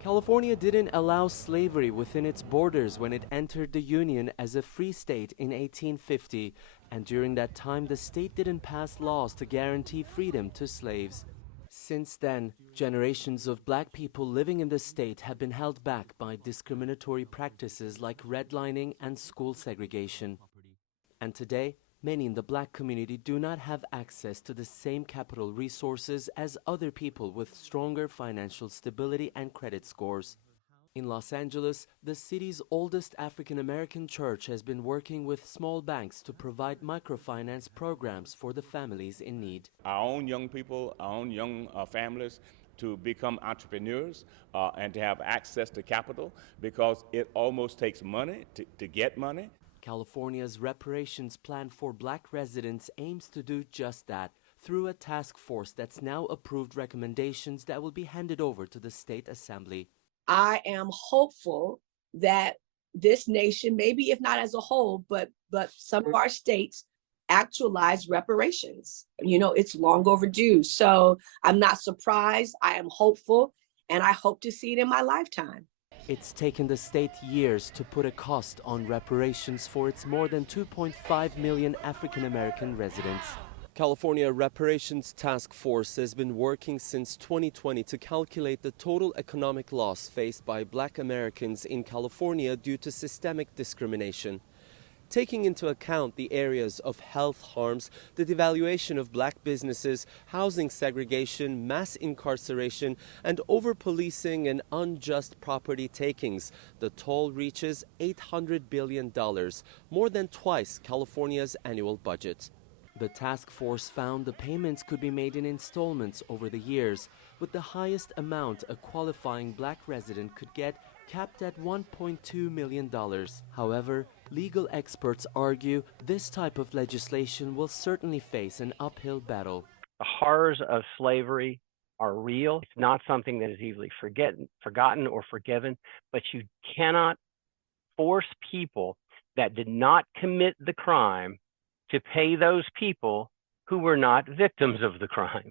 California didn't allow slavery within its borders when it entered the Union as a free state in 1850, and during that time the state didn't pass laws to guarantee freedom to slaves. Since then, generations of black people living in the state have been held back by discriminatory practices like redlining and school segregation. And today, many in the black community do not have access to the same capital resources as other people with stronger financial stability and credit scores. In Los Angeles, the city's oldest African-American church has been working with small banks to provide microfinance programs for the families in need. Our own young people, our own young families to become entrepreneurs and to have access to capital, because it almost takes money to get money. California's reparations plan for black residents aims to do just that through a task force that's now approved recommendations that will be handed over to the state assembly. I am hopeful that this nation, maybe if not as a whole, but some of our states actualize reparations. You know, it's long overdue. So I'm not surprised. I am hopeful, and I hope to see it in my lifetime. It's taken the state years to put a cost on reparations for its more than 2.5 million African-American residents. California Reparations Task Force has been working since 2020 to calculate the total economic loss faced by black Americans in California due to systemic discrimination. Taking into account the areas of health harms, the devaluation of black businesses, housing segregation, mass incarceration, and over-policing and unjust property takings, the toll reaches $800 billion, more than twice California's annual budget. The task force found the payments could be made in installments over the years, with the highest amount a qualifying black resident could get capped at $1.2 million. However, legal experts argue this type of legislation will certainly face an uphill battle. The horrors of slavery are real. It's not something that is easily forgotten or forgiven, but you cannot force people that did not commit the crime to pay those people who were not victims of the crime.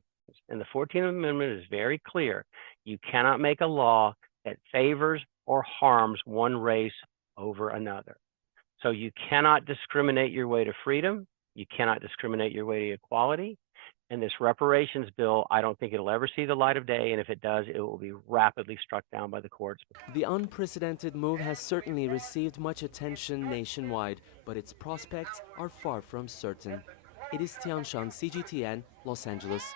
And the 14th Amendment is very clear. You cannot make a law that favors or harms one race over another. So you cannot discriminate your way to freedom. You cannot discriminate your way to equality. And this reparations bill, I don't think it'll ever see the light of day. And if it does, it will be rapidly struck down by the courts. The unprecedented move has certainly received much attention nationwide, but its prospects are far from certain. Ediz Tiyansan, CGTN, Los Angeles.